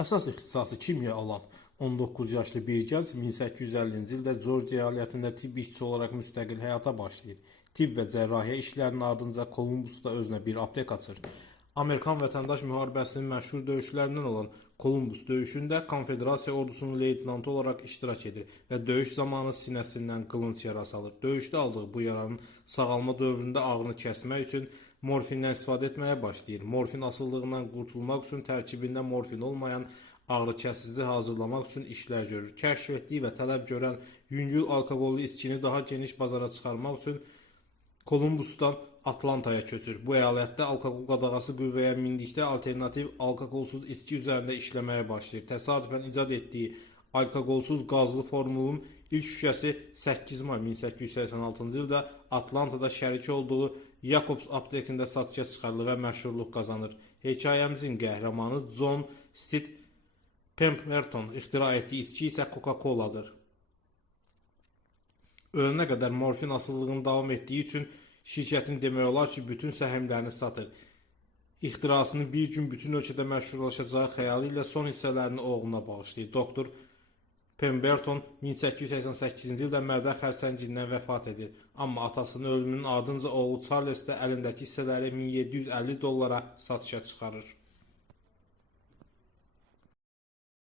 Əsas ixtisası kimya olan 19 yaşlı bir gənc 1850-ci ildə Georgiya əyalətində tibb işçisi olaraq müstəqil həyata başlayır. Tibb və cərrahiyyə işlərinin ardınca Kolumbusda özünə bir aptek açır. Amerikan vətəndaş müharibəsinin məşhur döyüşlərindən olan Kolumbus döyüşündə konfederasiya ordusunun leytenantı olaraq iştirak edir və döyüş zamanı sinəsindən qılınc yarası alır. Döyüşdə aldığı bu yaranın sağalma dövründə ağrını kəsmək üçün morfindən istifadə etməyə başlayır. Morfin asıllığından qurtulmaq üçün tərkibində morfin olmayan ağrı kəsici hazırlamaq üçün işlər görür. Kəşf etdiyi və tələb görən yüngül alkoqollu içkini daha geniş bazara çıxarmaq üçün Kolumbusdan Atlantaya köçür. Bu əyalətdə alkoqol qadağası qüvvəyə mindikdə alternativ alkoqolsuz içki üzərində işləməyə başlayır. Təsadüfən icad etdiyi alkoqolsuz qazlı formulun ilk şüşəsi 8 may 1886-cı ildə Atlantada şərik olduğu Jacobs aptekində satışa çıxarılır və məşhurluq qazanır. Hekayəmizin qəhrəmanı John Stitt Pemberton ixtira etdiyi içki isə Coca-Cola'dır. Ölənə qədər morfin asıllığının davam etdiyi üçün şirkətin demək olar ki, bütün səhmlərini satır. İxtirasının bir gün bütün ölkədə məşhurlaşacağı xəyalı ilə son hissələrini oğluna bağışlayır. Doktor Pemberton 1888-ci ildə mədən xərçəngindən vəfat edir. Amma atasının ölümünün ardınca oğlu Charles də əlindəki hissələri $1750 satışa çıxarır.